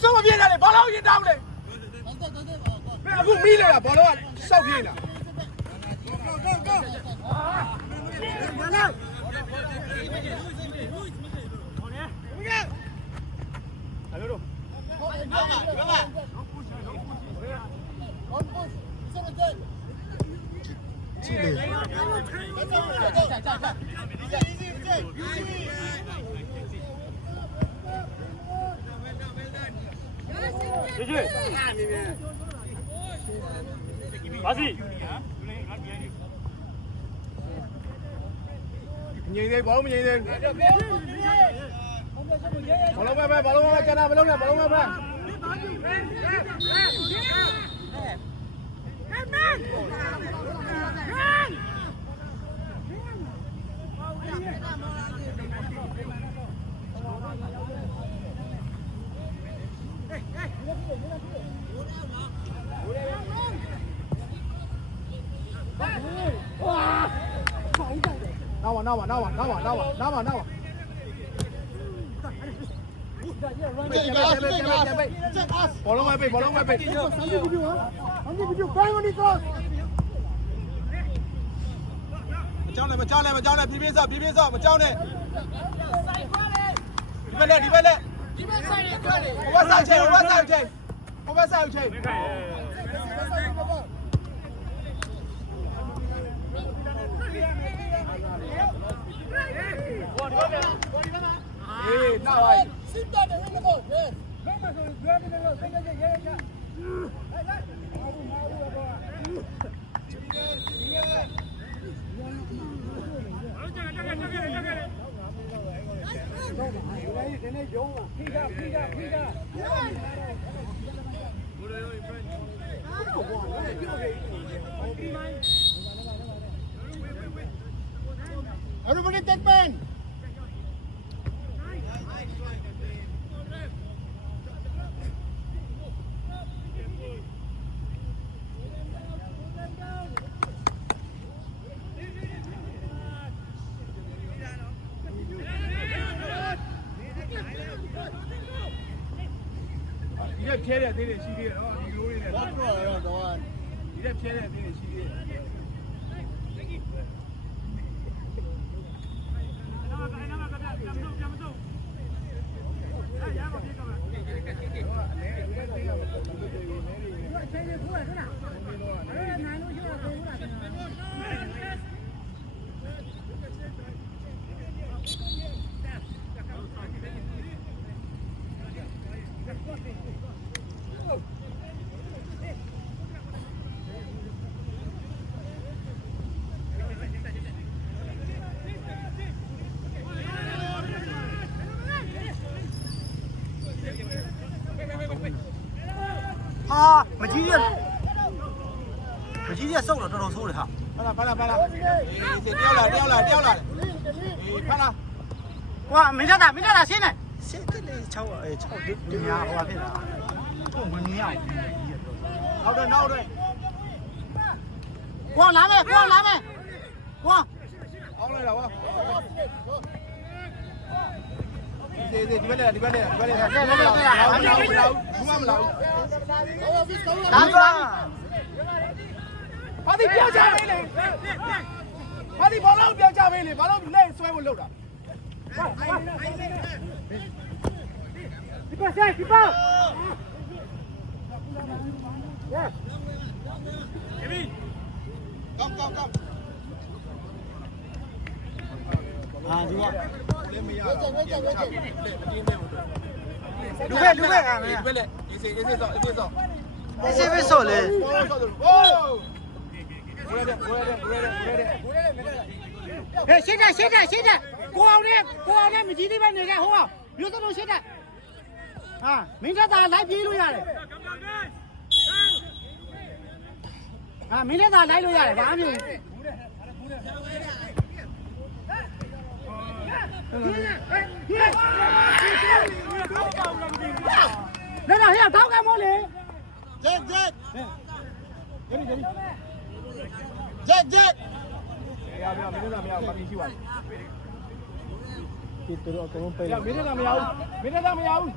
收我别来，保老一张嘞。အခုမီးလေတာဘောလုံးကစောက်ပြေးလာဘာစီငြိမ်သေးဘောလုံးမငြိမ်သေးဘောလုံးပဲဘောလုံးပဲကျန်တာမလုံးနဲ့ဘောလုံးပဲနာဝဘောလုံးပဲပိတ်မကြောက်နဲ့ပြေးစော့မကြောက်နဲ့ဒီဘက်ဆိုင်တွေဟိုဘက်ဆိုင်ချိန်နာဝိုင်းစစ်တပ်တွေဝင်လို့ဘယ်မှာဆိုရွေးနေလို့စိတ်ကြရဲချာEverybody take pen. 이제 피해야 되는 시기예요. 이거 우리는 맞아요, 동안. 이제 피해야 되는 시기예요.မကြီးရစုပ်တော့တော်တော်ဆိုးတယ်ဟာဖလာအေးတယောက်လာအေးဖလာကွာမင်းတက်တာရှင်းနေရှင်းတယ်လေ6ဒီညာဟိုဖြစ်တာကိုမမြင်ရဘူးနောက်တော့ကွာလာမယ်ကွာအောင်လိုက်တာကွာဒီဘက်လေမလာဘာဒီပြောကြပဲလေဘာဒီဘောလုံးပြောကြပဲလေဘာလို့လက်ဆွဲဖို့လုပ်တာဒီပါဆိုင်ဒီပါကောင်းဟာဒီကလည်းမရတော့ဝေးလူပဲကမယ်ဒီဘက်လေအေးစောလေโอ้ဝေးဟဲ့ရှင်းတယ်ကိုအောင်နဲ့မကြီးသေးပဲနေကြဟိုကမျိုးစုံရှင်းတယ်ဟာမင်းကသာလိုက်ပြေးလို့ရတယ် မင်းလည်းသာလိုက်လို့ရတယ်ဘာမှမဖြစ်ဘူး那要掏开摸嘞，这，给你，这，不要，没得没有，把你去玩。这都要跟我背了。没得没有。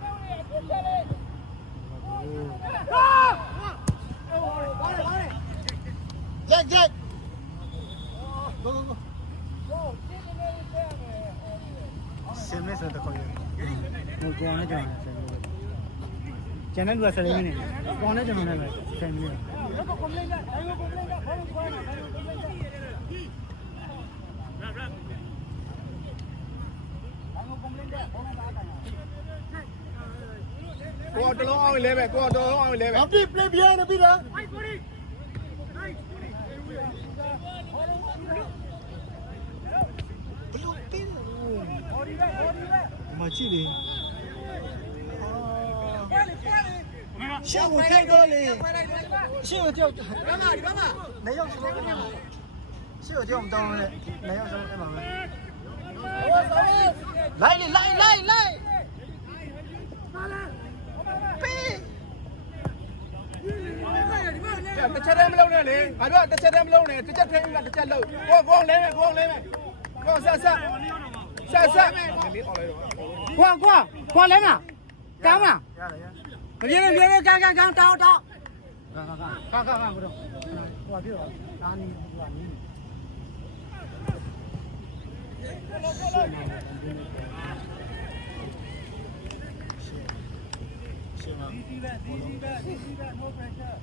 这，走。什么时候都可以。我讲那讲。ကျန်တဲ့လူက17မိနစ်။ကောင်းတဲ့ကျွန်တော်နဲ့ပဲ10မိနစ်။ကိုတလုံးအောင်လဲပဲကိုတလုံးအောင်လဲပဲ။အပြည့် play ပြနေပြီလား။မကြည့်လေ။ရှေ့ကိုထိုက်တော့လေရှေ့ကိုကြောက်နေရောက်စလို့ရှေ့ကိုကြောက်မတောင်းနဲ့နေရောက်စလို့အဲ့မှာပဲလိုက်ပေးတစ်ချက်တည်းမလုံးနဲ့လေငါတို့ကတစ်ချက်တည်းမလုံးနဲ့တစ်ချက်ထဲကတစ်ချက်လုံးကိုလဲမယ်ကိုဆက်ကွာလဲမကောင်းလားရတယ်မပြေကောင်းတောင်းကာဘုတော့ဟိုပြတော့ဒါနီဟိုနီရှင်းပါဒီပဲ no pressure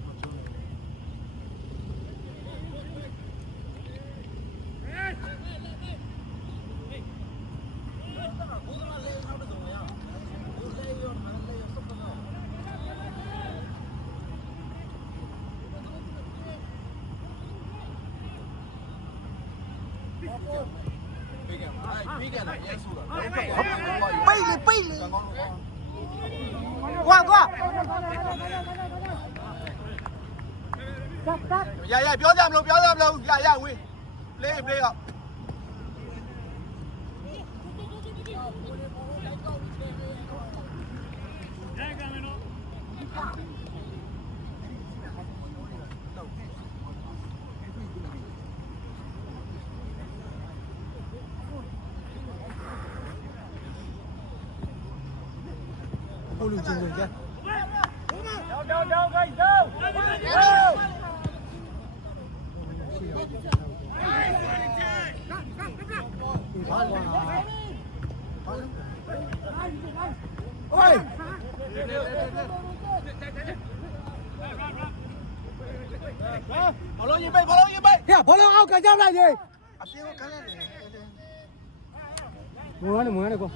背了，挂，呀，不要这样不要呀，喂，play 啊。后路进攻去。ဘောလုံးရင်ပိတ်ဟဲ့ဘောလုံးအောက်ကကြောက်လိုက်ရေအပြေကိုခဏနေမွန်းနေကွာ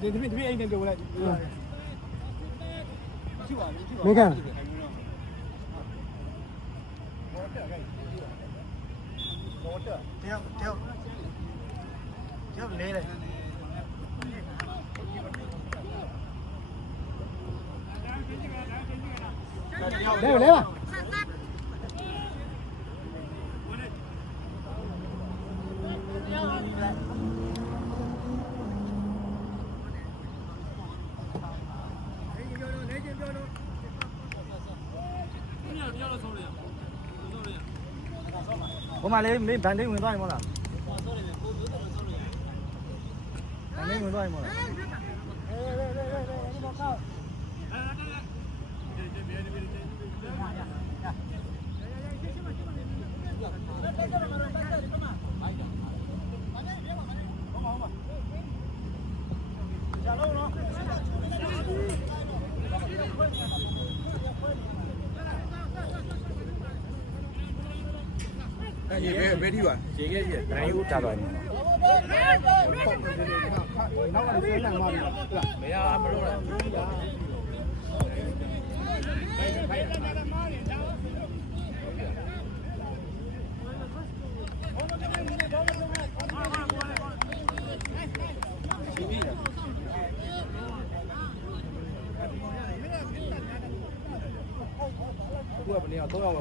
ဒီတပည့်အိမ်နဲ့ပြောလိုက်မေကန်တယောက်လေးလိုက်လဲပါ我买嘞，没盘定ဝင်သွားရင်မလား盘定ဝင်သွားရင်မလားရေဘယ်ထိပါရေခဲ့ရေတိုင်းကိုတာသွားနေနောက်ကလည်းဆက်လာမှာပြီမရမလို့လား သူကဘယ်နေရာ3ယောက်